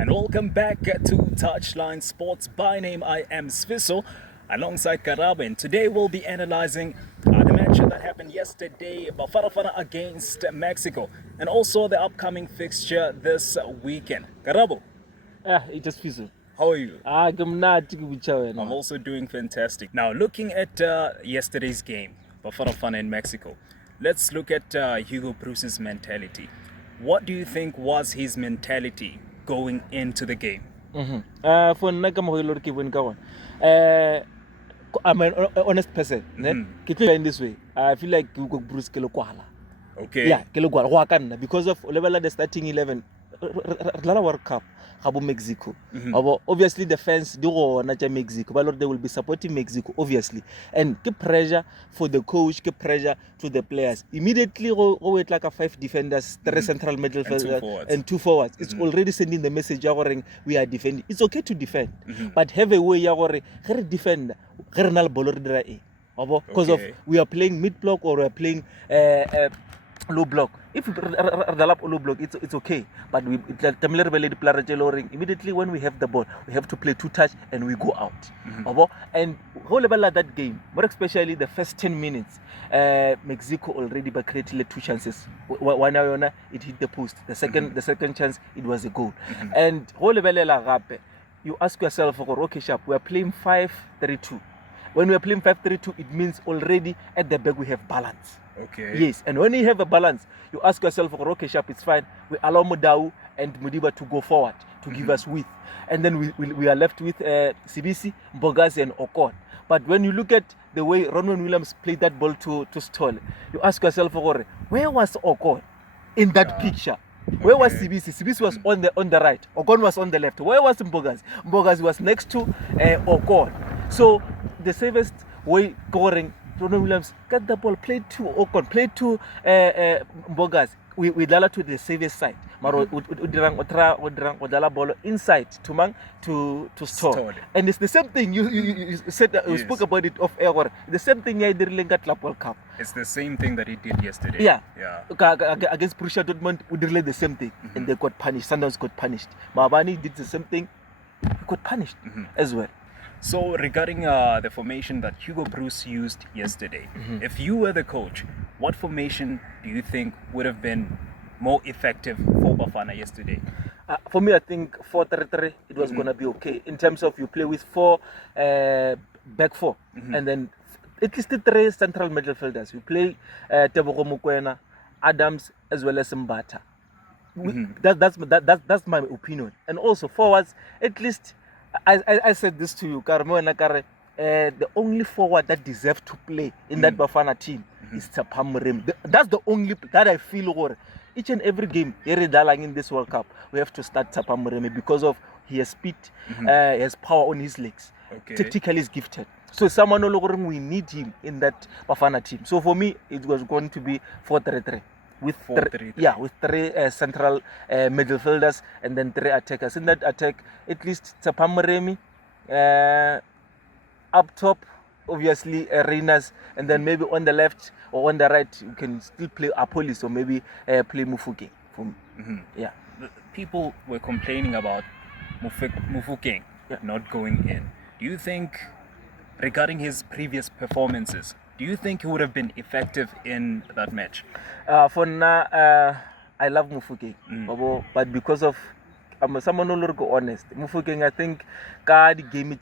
And welcome back to Touchline Sports. By name, I am Sifiso alongside Karabo. And today we'll be analyzing the match that happened yesterday, Bafana against Mexico, and also the upcoming fixture this weekend. Karabo, It just feels. how are you? I'm I'm also doing fantastic. Now, looking at yesterday's game, Bafana in Mexico, let's look at Hugo Bruce's mentality. What do you think was his mentality going into the game? for nna mo ile ke bone ka one. I'm an honest person. In this way. I feel like Hugo Bruce ke le kwala. Okay. Yeah, ke le kwala go ka nna because of level of the starting 11 World Cup gabo Mexico. Obviously the fans do gona tša Mexico, but they will be supporting Mexico obviously, and ke pressure for the coach, ke pressure to the players. Immediately go with like a 5 defenders, 3 central midfielders and 2 forwards. It's already sending the message ya gore we are defending. It's okay to defend, but have a way ya gore ge re defend ge re na le bolo re dira eng, because of we are playing mid block or we are playing low block. If we develop low block, it's okay. But we immediately when we have the ball, we have to play 2 touch and we go out. And whole level of that game, more especially the first 10 minutes, Mexico already created 2 chances. One it hit the post. The second chance it was a goal. And whole level you ask yourself, okay, sharp, we are playing 5-3-2. When we are playing 5-3-2, it means already at the back we have balance. Okay. Yes, and when you have a balance, you ask yourself, okay, sharp, it's fine. We allow Mudau and Mudiba to go forward to give us width, and then we are left with Sifiso, Mbogazi, and Okon. But when you look at the way Ronwen Williams played that ball to Stoll, you ask yourself, where was Okon in that picture? Where was Sifiso? Sifiso was on the right. Okon was on the left. Where was Mbogazi? Mbogazi was next to Okon. So the safest way scoring, Ronald Williams got the ball, played to Okon, played to Mbogazi. We dala to the safest side. Maro udala ball inside to store. And it's the same thing you said. You spoke about it off air. The same thing I did in that World Cup. It's the same thing that he did yesterday. Yeah. Against Borussia Dortmund, we did the same thing, and they got punished. Sundowns got punished. Mabani did the same thing. He got punished as well. So regarding the formation that Hugo Bruce used yesterday, if you were the coach, what formation do you think would have been more effective for Bafana yesterday? For me, I think 4-3-3, it was going to be okay. In terms of you play with 4 back 4, and then at least 3 central midfielders. You play Tebogo Mokoena, Adams, as well as Mbata. That's my opinion. And also forwards, at least, I said this to you, Karamo, the only forward that deserves to play in that Bafana team is Tsapam. That's the only that I feel each and every game in this World Cup we have to start Tsapam because of he has speed, he has power on his legs. Tactically is gifted. So someone we need him in that Bafana team. So for me it was going to be 4-3-3. With 3 central midfielders and then 3 attackers. In that attack, at least Tsapam up top, obviously Reinas, and then maybe on the left or on the right, you can still play Apolis or maybe play Mufuke. Yeah. People were complaining about Mufuke not going in. Do you think, regarding his previous performances, do you think he would have been effective in that match? For now, I love Mufuke, but because of someone who go honest, Mufuke, I think the game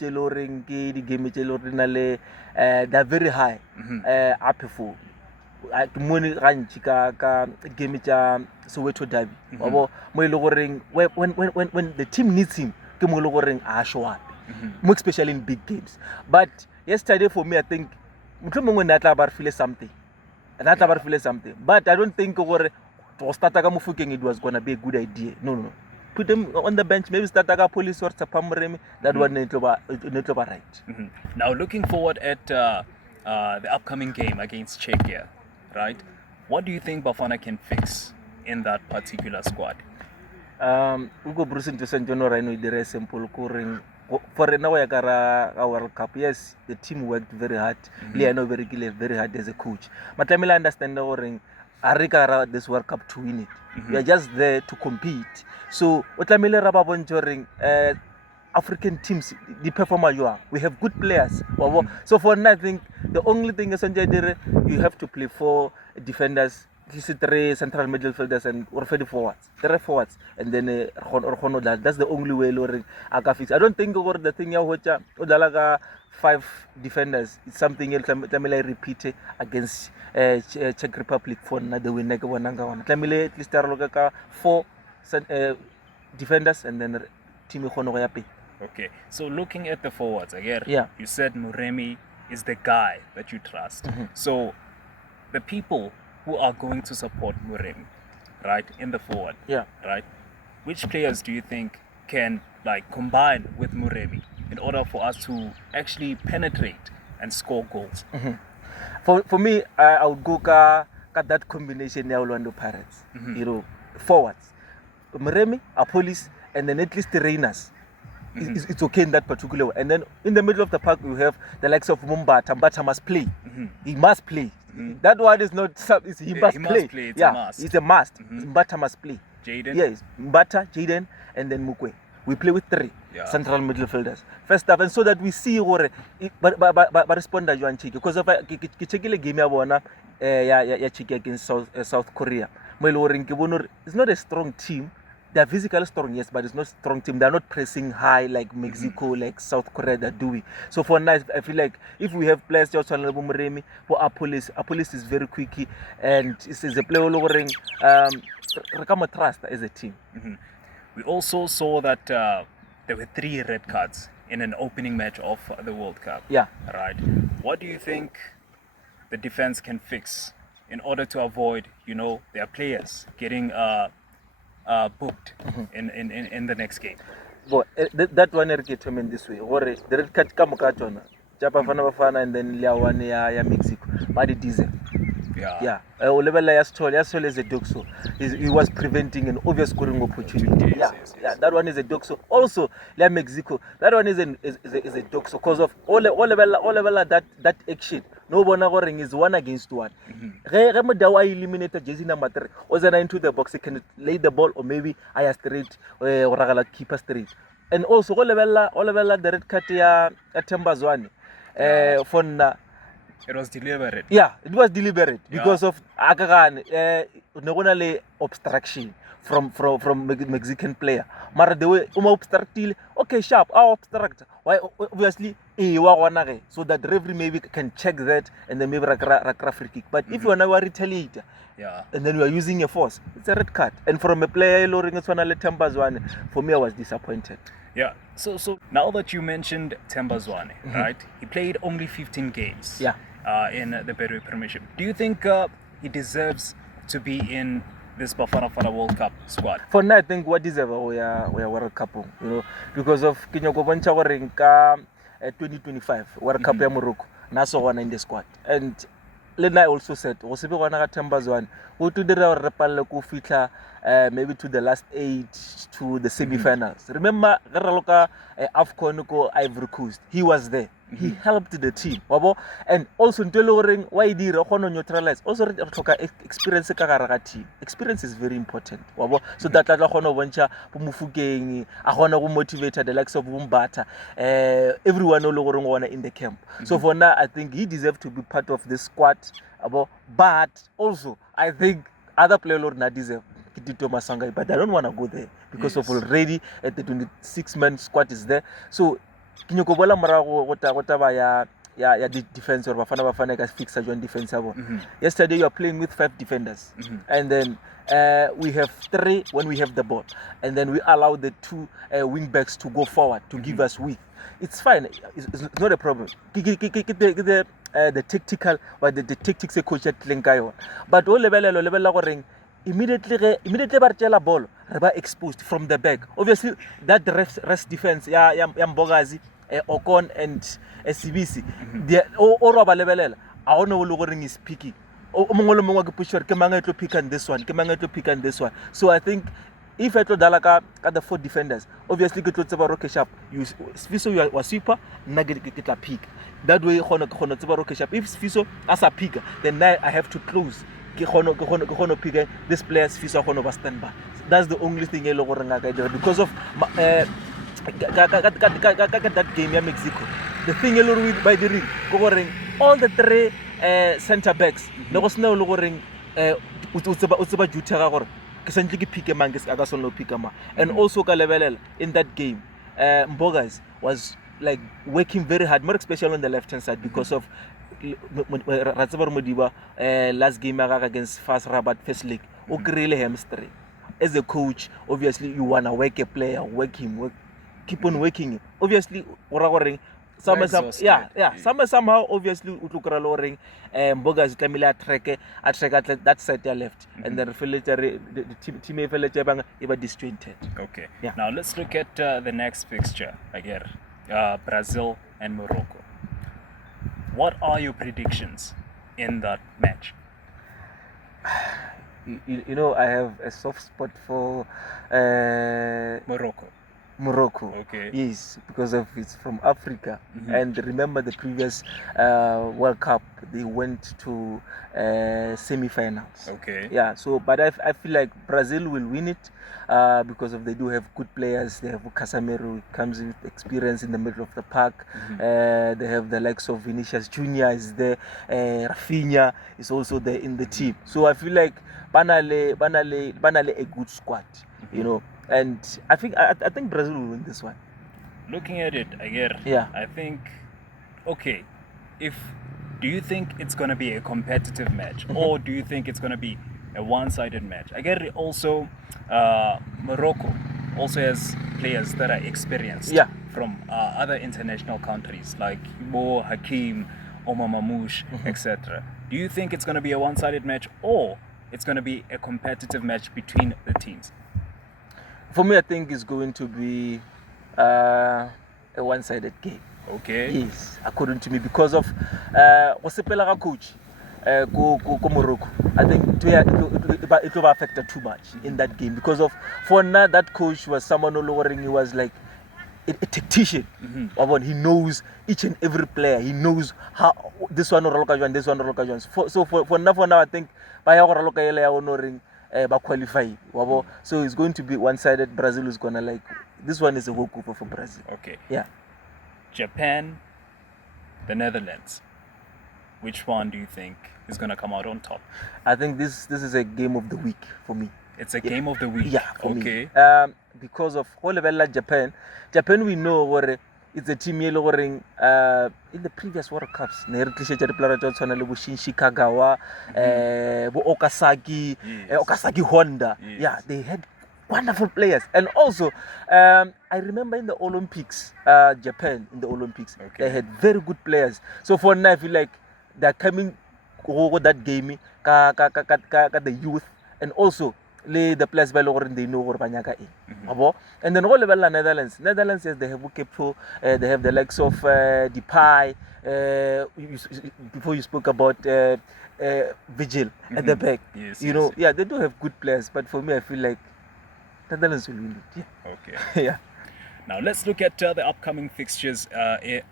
they're very high. Up for money ranch ka game Soweto derby. When the team needs him, show up. More especially in big games. But yesterday for me, I think feel something. But I don't think it was gonna be a good idea. No. Put them on the bench, maybe start Police or Tsapam. That one not right. Now looking forward at the upcoming game against Czechia, right? What do you think Bafana can fix in that particular squad? Hugo Bruce into St. John Rhino the simple scoring. For now, our World Cup, yes, the team worked very hard. Liano very hard as a coach. But I understand this World Cup to win it. We are just there to compete. So o tlamehile ra ba bontshe horeng African teams di performa jwang. We have good players. So for now, I think the only thing is you have to play 4 defenders, 3 central midfielders and or 3 forwards, and then that's the only way Loring aka fix. I don't think over the thing ya hocha odalaga 5 defenders. It's something else. Tlamehile repeat against Czech Republic for the win ke bonanga wana. Tlamehile at least ka 4 defenders and then team e kgone go ya pele. Okay, so looking at the forwards again, Yeah. you said Muremi is the guy that you trust. So the people who are going to support Muremi, right, in the forward, right, which players do you think can like combine with Muremi in order for us to actually penetrate and score goals? For me, I would go ka that combination ya Orlando Pirates. You know, forwards, Muremi, Police, and then at least the Rainers. It's okay in that particular way. And then in the middle of the park, we have the likes of Mbata. Mbata must play. He must play. That one is not. He must play. It's a must. It's a must. Mbata must play. Jaden? Yes, Mbata, Jaden, and then Mukwe. We play with 3 central midfielders. First up, and so that we see what. But respond to Joan Chiki because of the game ya Chiki against South Korea. It's not a strong team. They're physically strong, yes, but it's not a strong team. They're not pressing high like Mexico, like South Korea, they're doing. So for now, I feel like if we have players just on Muremi, for Police is very quick and it's a player we trust as a team. We also saw that there were 3 red cards in an opening match of the World Cup. Yeah. Right. What do you think the defense can fix in order to avoid, their players getting booked in the next game? But that one is determined this way. The red card come Japa Bafana and then Liawane ya Mexico. But it is. Yeah. Level Yastol is a doxo. He was preventing an obvious scoring opportunity. Yeah. That one is a doxo. Also, Mexico. That one is a doxo because of all level that action. No one is 1 against 1. Remudawa eliminated Jesse number 3. Ozana into the box, he can lay the ball or maybe I straight or keeper straight. And also all level the red card ya Tembazwani. It was deliberate. Yeah, it was deliberate because of obstruction from Mexican player. Mara the way obstruct, okay, sharp, obstruct. Why obviously so that the referee maybe can check that and then maybe rakra free kick. But if you are now a retaliator, and then you are using a force, it's a red card. And from a player for me I was disappointed. Yeah. So now that you mentioned Tembazwane, right? He played only 15 games. In the Bedouin Premiership. Do you think he deserves to be in this Bafana World Cup squad? For now, I think what deserve we are World Cup, because of Kinyoko Boncha Warinka 2025 World Cup ya Morocco. Naso one in the squad. And Lena also said, Osibe Wana Tembazwane, who to the Repal Fitla maybe to the last 8 to the semi-finals. Remember Garaloka Afcon Ivory Coast. He was there. He helped the team. And also Nteloring why did Hono neutralize. Also experience team. Experience is very important. So that Hono Venture Pumufugeng, Ahono motivated the likes of Mbata, everyone all in the camp. So for now I think he deserves to be part of the squad. But also I think other players not deserve. But I don't want to go there because of already at the 26-man squad is there. So Kinyokobola Marago whatever ya defense or Bafana can fix a joint defense. Yesterday you are playing with 5 defenders, and then we have 3 when we have the ball, and then we allow the 2 wing backs to go forward to give us width. It's fine. It's not a problem. The tactical or the tactics coach at Lenkayo, but all level immediately barchela ball reba exposed from the back. Obviously that rest defense ya Mbogazi, Okon and Sifiso, they all level I don't know what is picking. Pick and this one. So I think if I told Dalaka at the 4 defenders, obviously get to Roke Sharp, use Sifiso you was sweeper, nugget get a pick. That way Hono Roke Sharp. If Sifiso as a picker, then now I have to close. This player Sifiso Hono was stand by. that's the only thing because of that game in Mexico. The thing with by the ring, all the three center backs, no was no lowering and also in that game, Mbogas was like working very hard, more especially on the left hand side because of last game against Fast Rabat first league. Really hamstring. As a coach, obviously you wanna work a player, work him, keep on working him. Obviously, somehow obviously utlukra loring Mbogas Camila track at that side there left, and then the team bang disjointed. Okay. Yeah. Now let's look at the next fixture again. Brazil and Morocco. What are your predictions in that match? You know, I have a soft spot for Morocco. Okay. Yes, because of it's from Africa. And remember the previous World Cup, they went to semi-finals. Okay. Yeah. So, but I feel like Brazil will win it because of they do have good players. They have Casemiro who comes with experience in the middle of the park. They have the likes of Vinicius Junior is there. Rafinha is also there in the team. So I feel like Banale a good squad. You know. And I think Brazil will win this one. Looking at it again, I think, okay, do you think it's going to be a competitive match or do you think it's going to be a one-sided match? Again, also, Morocco also has players that are experienced from other international countries like Mo Hakim, Omar Mamouche, etc. Do you think it's going to be a one-sided match or it's going to be a competitive match between the teams? For me, I think it's going to be a one-sided game. Okay. Yes, according to me, because of Wasepela coach Morocco. I think it will affect too much in that game because of for now that coach was someone lowering. He was like a tactician. He knows each and every player. He knows how this one or this one or so for now, I think by our honoring. Qualify. So it's going to be one-sided. Brazil is gonna like this one is a walkover for Brazil. Okay. Yeah. Japan, the Netherlands. Which one do you think is gonna come out on top? I think this is a game of the week for me. It's a game of the week. Yeah. For me. Because of whole level Japan we know what. It's a team in the previous World Cups. Kagawa, Okasaki Honda. Yes. Yeah, they had wonderful players. And also, I remember in the Olympics, Japan in the Olympics, they had very good players. So for now, I feel like they're coming over that game, the youth, and also the players by they know what Banyaka is. And then all level Netherlands. Netherlands says they have Mothapo, they have the likes of Depay. Before you spoke about Vigil at the back. Yes, you know, they do have good players, but for me I feel like Netherlands will win it. Yeah. Okay. Yeah. Now let's look at the upcoming fixtures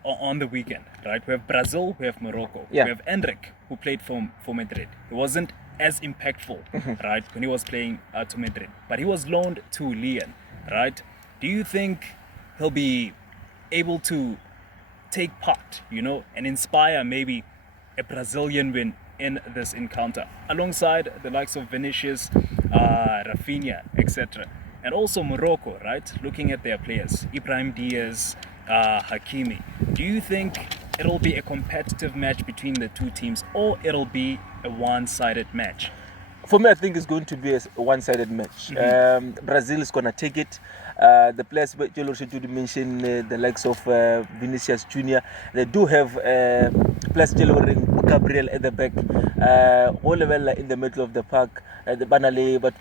on the weekend. Right, we have Brazil, we have Morocco, we have Endrick, who played for Madrid. He wasn't as impactful, right, when he was playing to Madrid, but he was loaned to Lyon, right? Do you think he'll be able to take part, and inspire maybe a Brazilian win in this encounter, alongside the likes of Vinicius, Rafinha, etc.? And also Morocco, right? Looking at their players, Ibrahim Diaz, Hakimi. Do you think it'll be a competitive match between the two teams or it'll be a one-sided match? For me, I think it's going to be a one-sided match. Brazil is going to take it. The players you mentioned, the likes of Vinicius Junior, they do have players Gabriel at the back, Oliver in the middle of the park, the Banale, but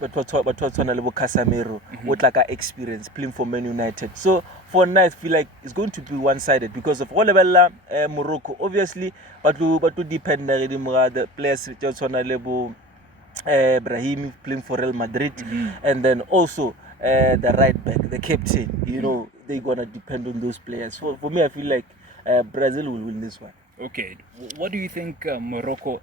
Casemiro with like an experience playing for Man United. So for now, I feel like it's going to be one-sided because of Oliver, Morocco, obviously, but to depend on the players Brahim playing for Real Madrid, and then also the right back, the captain. They're gonna depend on those players. For me, I feel like Brazil will win this one. Okay, what do you think Morocco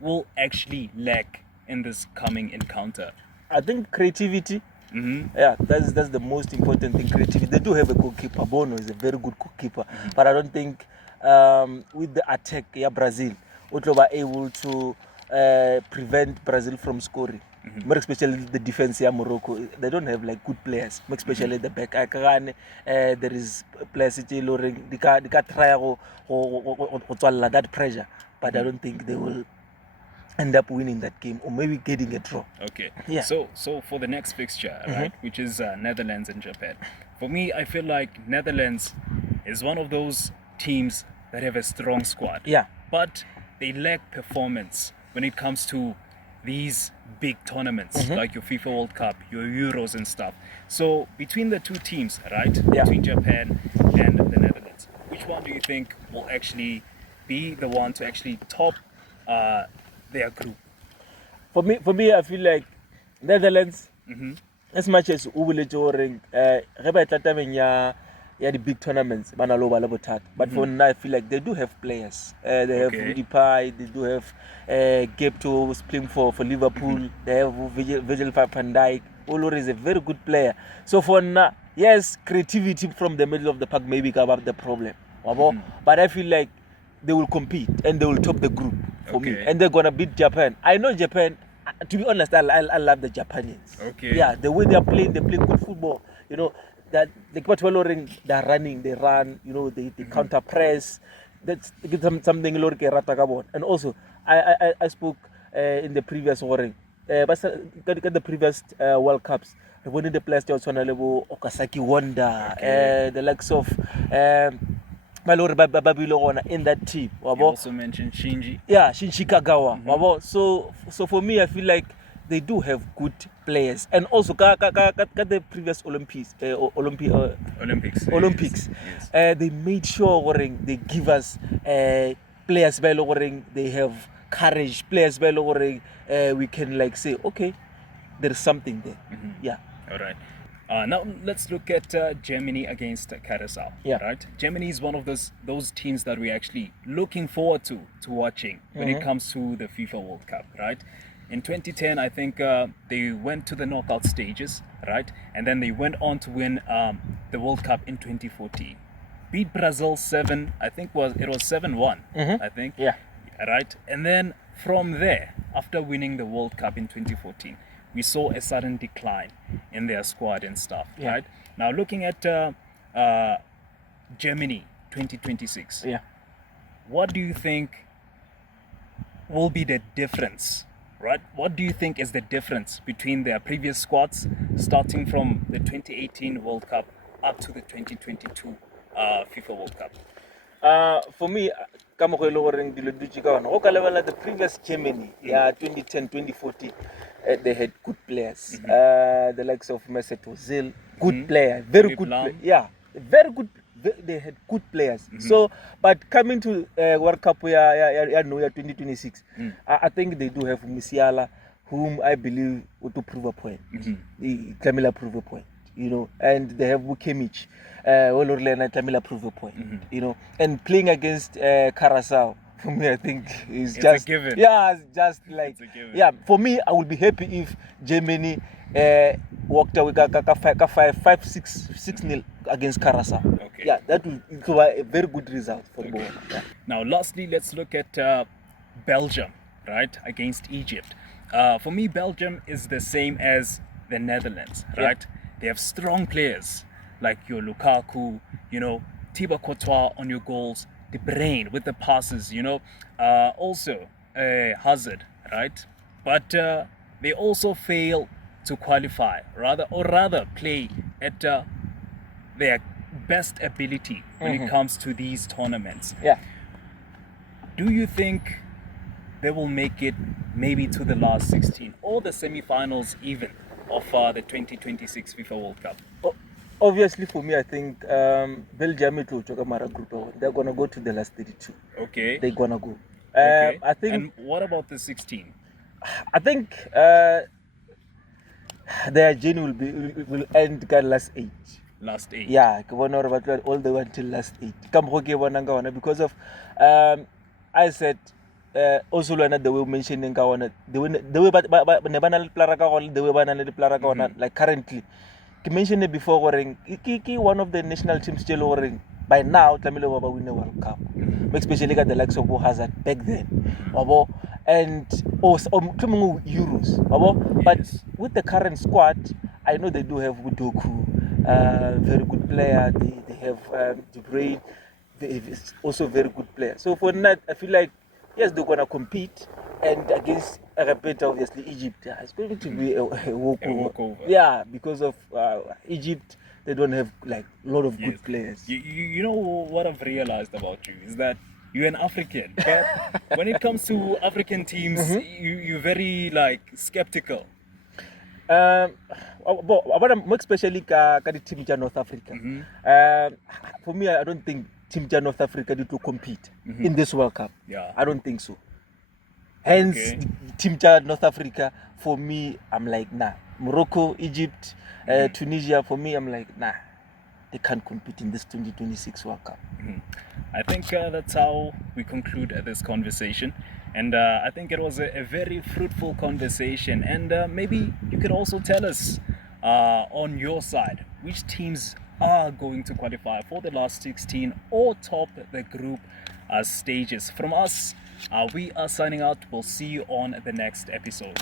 will actually lack in this coming encounter? I think creativity. Yeah, that's the most important thing. Creativity. They do have a goalkeeper. Bono is a very good goalkeeper, but I don't think with the attack, Brazil would be able to prevent Brazil from scoring. More especially the defense here, Morocco. They don't have like good players. More especially the back. There is players they can try to that pressure, but I don't think they will end up winning that game or maybe getting a draw. Okay. Yeah. So for the next fixture, right, which is Netherlands and Japan. For me, I feel like Netherlands is one of those teams that have a strong squad. Yeah. But they lack performance when it comes to these big tournaments like your FIFA World Cup, your Euros and stuff. So between the two teams, right, between Japan and the Netherlands, which one do you think will actually be the one to actually top their group? For me, I feel like Netherlands, as much as Ubulejoring, the big tournaments, but for now, I feel like they do have players. They have Rudy Pie, they do have Gepto playing for Liverpool, they have Virgil van Dijk. Olor is a very good player. So for now, yes, creativity from the middle of the park maybe come up the problem. But I feel like they will compete and they will top the group for me. And they're going to beat Japan. I know Japan, to be honest, I love the Japanese. Yeah, the way they play good football. You know, that they keep they're running, they run, you know, they counter press. That's something about. And also, I spoke in the previous warring. The previous World Cups, when the players Okazaki Wanda, the likes of in that team. You also mentioned Shinji. Yeah, Shinji Kagawa. So for me, I feel like they do have good players, and also the previous Olympics. Yes. They made sure they give us players they have courage. Players we can like say, okay, there is something there. Yeah. All right. Now let's look at Germany against Karabo. Yeah. Right. Germany is one of those teams that we're actually looking forward to watching when it comes to the FIFA World Cup. Right. In 2010, I think they went to the knockout stages, right? And then they went on to win the World Cup in 2014. Beat Brazil 7, I think it was 7-1, I think. Yeah. Right? And then from there, after winning the World Cup in 2014, we saw a sudden decline in their squad and stuff, right? Now looking at Germany 2026, what do you think will be the difference? Right? What do you think is the difference between their previous squads, starting from the 2018 World Cup up to the 2022 FIFA World Cup? For me, the previous Germany, 2010, 2014, they had good players. The likes of Mesut Ozil, good player, very good player. Yeah, very good. They had good players. So, but coming to World Cup 2026, I think they do have Musiala, whom I believe to prove a point. Camila prove a point, you know, and they have Wukemic, Camila prove a point, you know, and playing against Karabo. For me, I think it's just a given. Yeah, it's just like For me, I would be happy if Germany walked away 5-6-0 against Karabo. Yeah, that will be a very good result for the world. Yeah. Now, lastly, let's look at Belgium, right, against Egypt. For me, Belgium is the same as the Netherlands, right? They have strong players like your Lukaku, you know, Thibaut Courtois on your goals, De Bruyne with the passes, you know, also Hazard, right? But they also fail to qualify, rather play at their best ability when it comes to these tournaments. Yeah. Do you think they will make it maybe to the last 16 or the semi-finals even of the 2026 FIFA World Cup? Obviously, for me, I think Belgium will group. They're gonna go to the last 32. Okay. They're gonna go. Okay. I think. And what about the 16? I think their journey will end last 8. Last 8. Yeah, all the way until last 8. Because of I said also the way mentioning the way but ne bana le plara ka gone the way bana le plara ka gona like currently ke mentioned it before gore ke one of the national teams tse gore by now tlamile ba win the World Cup, especially got the likes of Hazard back then abo and Euros abo. But with the current squad I know they do have Udoku, very good player. They have De Bruyne, they have also very good player. So for that, I feel like yes, they're gonna compete, and against I repeat, obviously Egypt, it's going to be a walkover. Yeah, because of Egypt, they don't have like a lot of good players. You know what I've realized about you is that you're an African, but when it comes to African teams, you're very like skeptical. But more especially the team in North Africa. For me, I don't think team in North Africa need to compete in this World Cup. Yeah, I don't think so. Hence, team in North Africa, for me, I'm like nah. Morocco, Egypt, Tunisia, for me, I'm like nah. They can't compete in this 2026 World Cup. I think that's how we conclude this conversation. And I think it was a very fruitful conversation. And maybe you could also tell us on your side which teams are going to qualify for the last 16 or top the group stages. From us, we are signing out. We'll see you on the next episode.